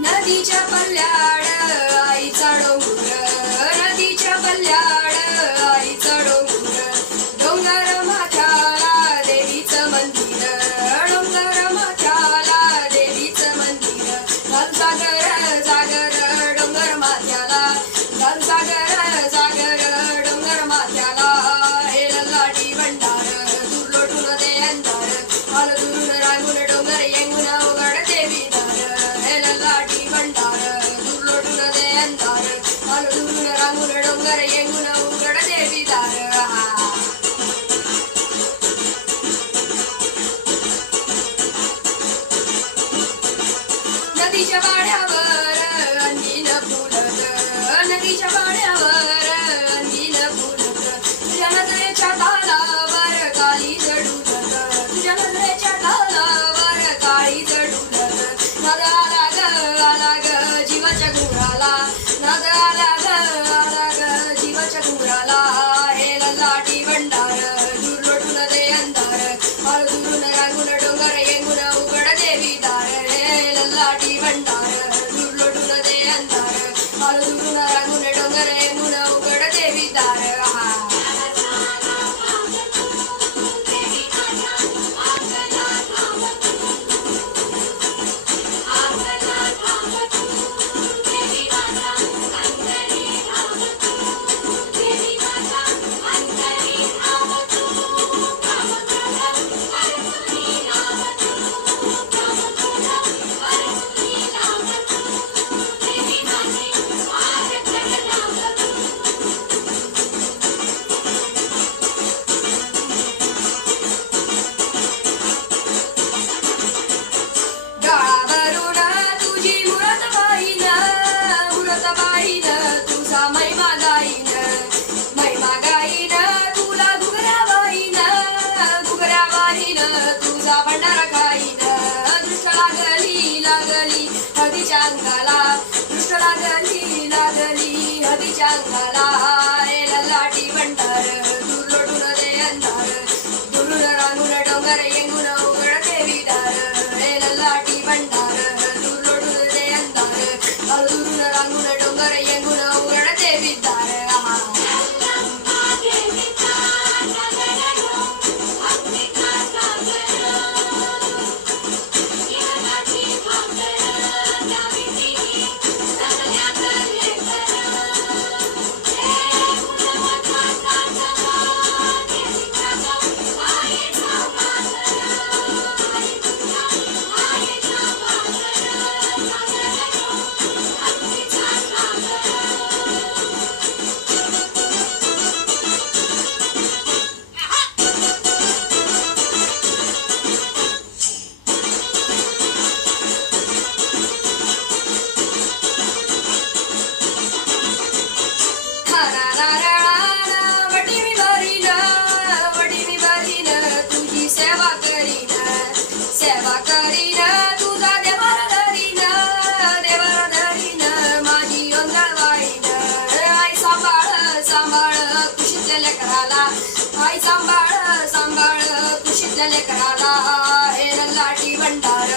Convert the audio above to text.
नदीच्या पल्ल्याड आईचा डोंगर, नदीच्या पल्ल्याड आईचा डोंगर, डोंगर माथ्याला देवीचं मंदिर, डोंगर माथ्याला देवीचं मंदिर, घाल सागर सागर डोंगर माथ्याला, घाल सागर सागर डोंगर माथ्याला, हे ललाटी भंडार दूर लोटून दे अंधार, हाल दुरून रांगून डोंगर येंगून उघड देवी दार, हे ललाटी भंडार दूर लोटून दे अंधार, हाल दुरून रांगून डोंगर येंगून उघड देवी दार. नदीच्या पाण्यावर अंजीन फुलत, नदीच्या पाण्यावर अंजीन फुलत, तुझ्या नजरेच्या तालावर काळी जडुलत, तुझ्या नजरेच्या तालावर काळी जडुलत, नाद आला ग जीवाच्या घुंगराला, नाद आला ग जीवाच्या घुंगराला, हे ललाटी भंडार दूर लोटून दे अंधार, हाल दुरून रांगून डोंगर येंगून उघड देवी दार, हे ललाटी भंडार दूर लोटून दे अंधार, हाल दुरून रांगून डोंगर येंगून उघड देवी दार. गळावरून तुझी मुरत बाईन, तुझा महिमा गाईन, तुला घुगऱ्या बाईन, तुझा भंडारा खाईन, दृष्ट लागली हळदीच्या अंगाला, दृष्ट लागली हळदीच्या अंगाला, हे ललाटी भंडार दूर लोटून दे अंधार, दुरून रांगून डोंगर येंगून उघड देवी दार, हे ललाटी भंडार दूर लोटून दे अंधार, हाल दुरून रांगून डोंगर येंगून उघड देवी दार. तुझी सेवा करीन, तुझा देवार धरीन, माझी ओंजळ वाईन, आई सांभाळ कुशीतल्या लेकराला, आई सांभाळ कुशीतल्या लेकराला, हे ललाटी भंडार